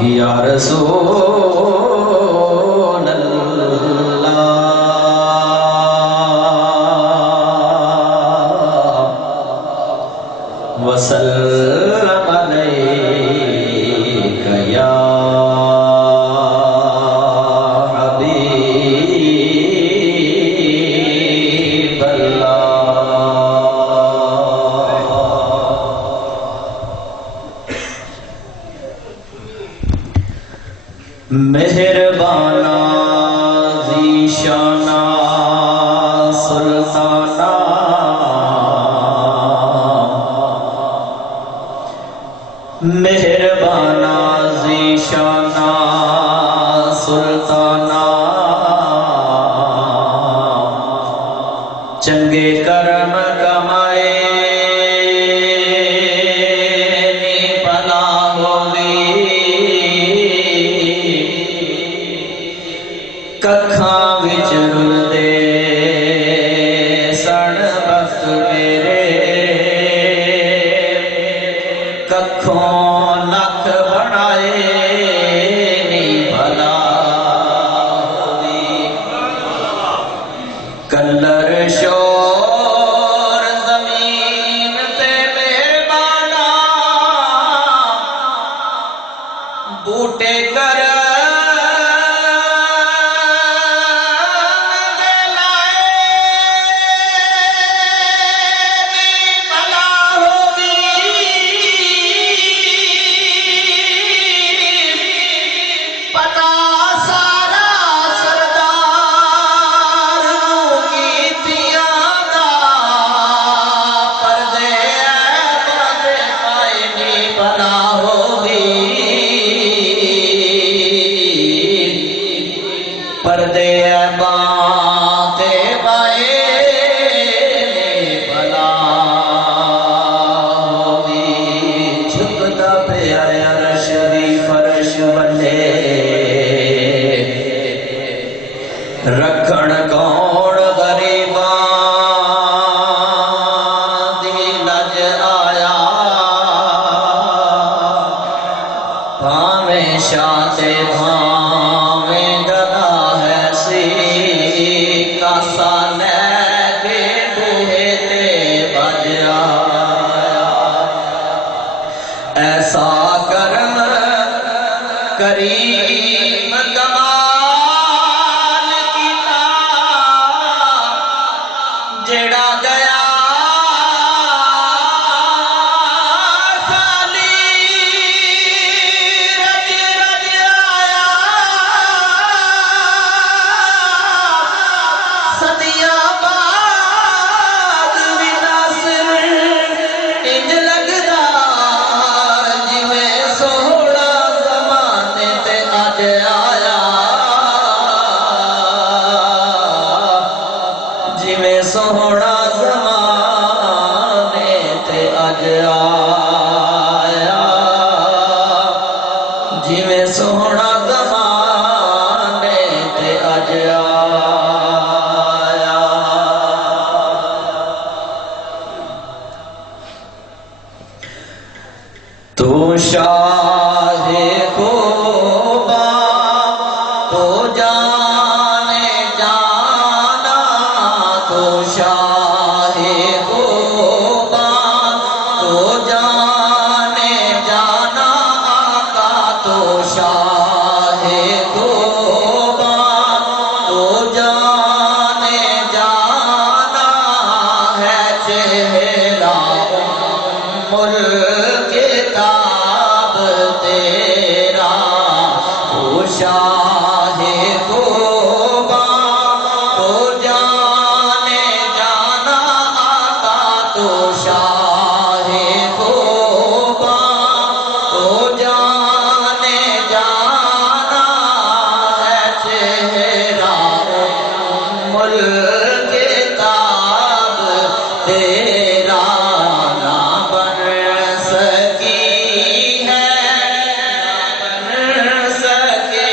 یا رسول اللہ وسلم علیک یا حبیب اللہ مہربانا ذیشانا سلطانا مہربانا ذیشانا سلطانا چنگے کرم کمائے نی بلا ہوگی ککھاں وچ رلدے سن بخت میرے ککھوں لکھ بنائے نی بھلا ہوگی کلر شور زمین تے مہربانا بوٹے کر پردے بانتے پائے بلا ہوگی جھکتا پہ عرش دی فرش بلے رکھن کون غریباں دی لج آیا بھاویں شاہ تے بھاویں گدا کاسا لے کے بوہے تے بج آیا ایسا کرم کریم کمال کیتا جڑا گیا سوہنا زمانے تے اج آیا جویں سوہنا زمانے تے اج آیا تو شاہ خوبا تو جانے جانا تو شاہ خوبا تو جانے جانا آقا تو شاہ خوبا تو جانے جانا ہے چہرہ الکتاب تیرا تو شاہ خوبا تو جانے جانا آقا تو شاہ خوبا تو جانے جانا ہے چہرہ الکتاب تیرا نہ بن سکی ہے نہ بن سکے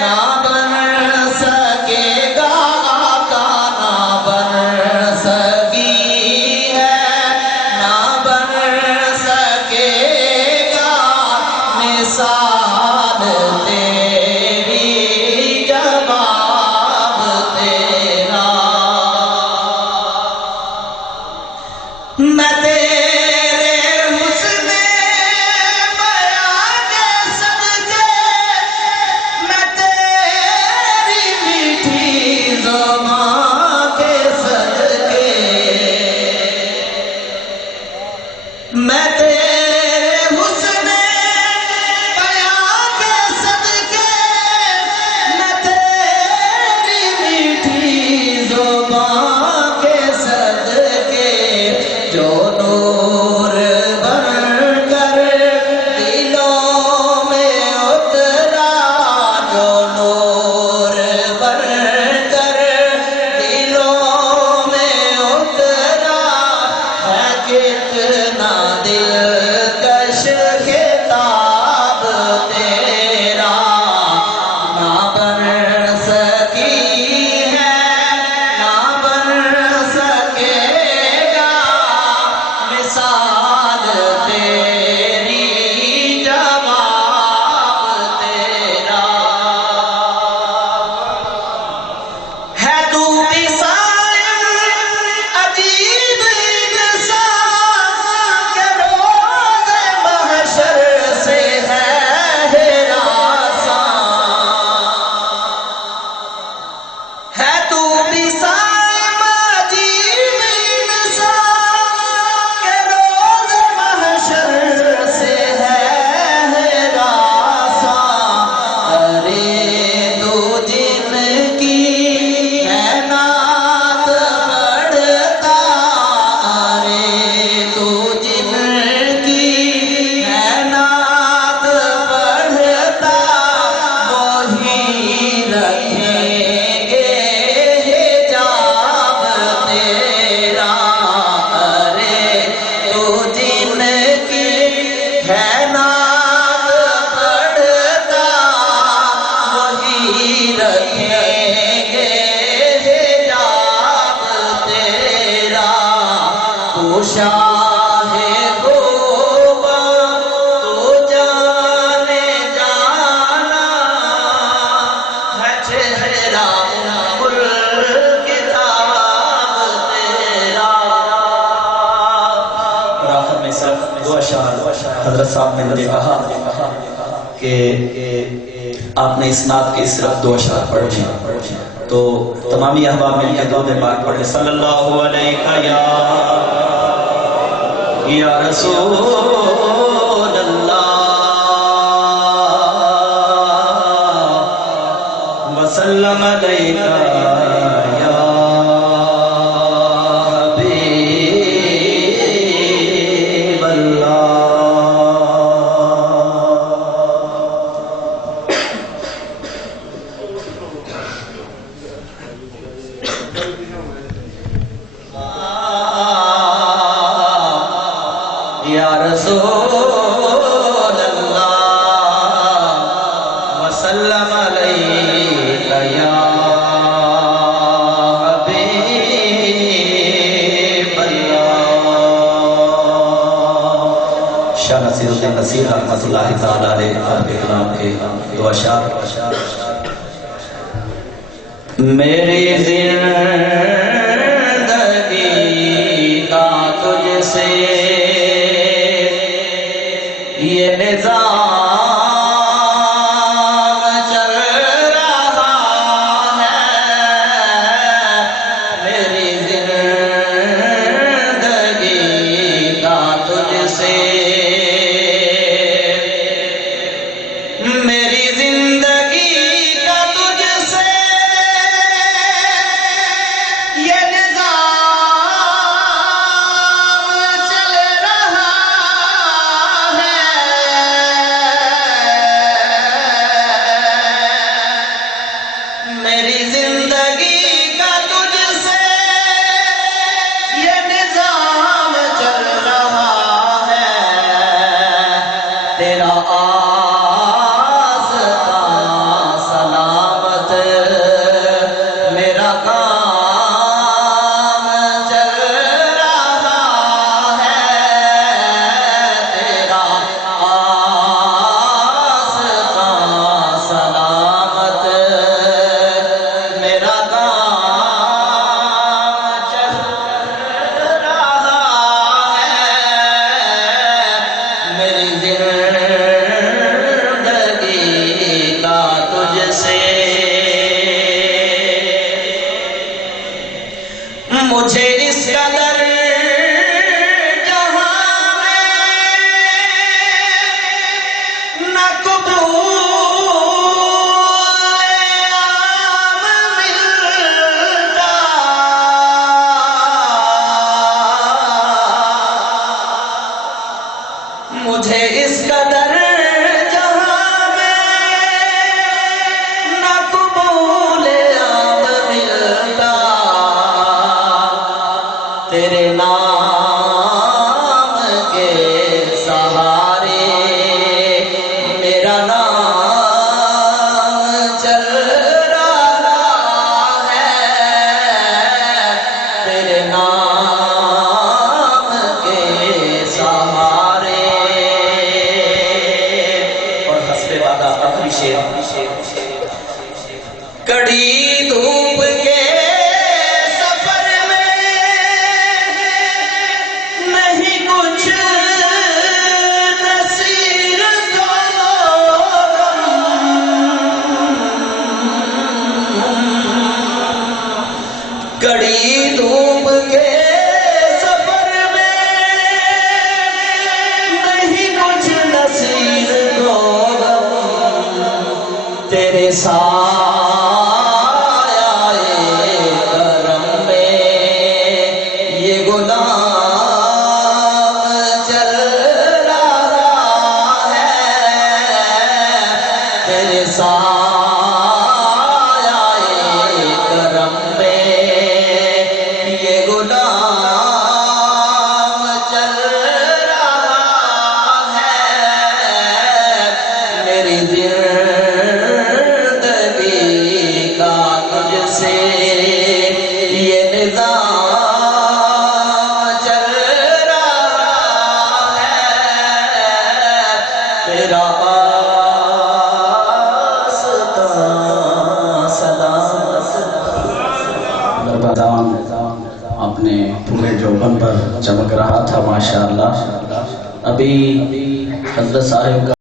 نہ بن سکے گا آقا، نہ بن سکی ہے، نہ بن سکے گا مثال تیری، جواب تیرا۔ میں تیرے حسن بیاں کے صدقے، میں تیری میٹھی زبان کے صدقے، میں تیرے حسن بیاں کے صدقے، میں تیری میٹھی زبان کے صدقے، جو نور بن کر دلوں میں اترا، جو نور بن کر دلوں میں اترا، ہے کتنا دلکش خطاب تیرا، نہ بن سکی ہے، نہ بن سکے گا مثال تیری، جواب تیرا۔ ہے تو بھی سالم عجیب انسان، کہ روز محشر سے ہے ہراساں، ہے تو بھی سالم عجیب انسان، کہ روز محشر سے ہے ہراساں۔ ارے تو جن کی ہے نعت پڑھتا، ارے تو جن کی ہے نعت پڑھتا، وہی رکھیں گے حجاب تیرا۔ ارے تو جن کی ہے نعت پڑھتا، وہی رکھیں گے حجاب تیرا۔ تو شاہ خوبا، تو جانے جانا ہے، چہرہ ام الکتاب تیرا۔ اور آخر میں سب دو اشعار حضرت صاحب نے مجھے کہا کہ آپ نے اس نعت کے صرف دو اشعار پڑھنے، تو تمامی احباب مل کے درود پاک پڑھیں، صلی اللہ علیہ یا رسول اللہ، وسلم علیہ یا حبیب اللہ۔ یا رسول اللہ، وسلم علیک یا حبیب اللہ۔ شاہ نصیر الدین نصیر رحمۃ اللہ تعالی علیہ آپ کے کلام کے دو اشعار۔ میری زندگی کا تجھ سے یہ نظام چل رہا ہے، میری زندگی کا تجھ سے، میری زندگی کا تجھ سے یہ نظام چل رہا ہے، میری زندگی کا تجھ سے یہ نظام چل رہا ہے، تیرا آستاں سلام مجھے اس قدر جہاں میں نہ قبول عام ملتا، مجھے اس قدر جہاں میں نہ قبول عام ملتا، تیرے نام کے سہارے میرا نام چل رہا ہے، تیرے نام کے سہارے۔ اور حسب وعدہ آخری شعر، کڑی دھوپ کے سفر میں نہیں کچھ نصیر کو غم، کڑی دھوپ کے سفر میں نہیں کچھ نصیر کو غم، تیرے سایہ کرم میں یہ غلام چل رہا ہے، تیرے سایہ کرم میں یہ غلام چل رہا ہے، میری زندگی کا تجھ سے یہ نظام چل رہا ہے، تیرا آستان سلامت۔ دربدان اپنے پورے جوبن پر چمک رہا تھا ماشاءاللہ۔ ابھی حضرت صاحب کا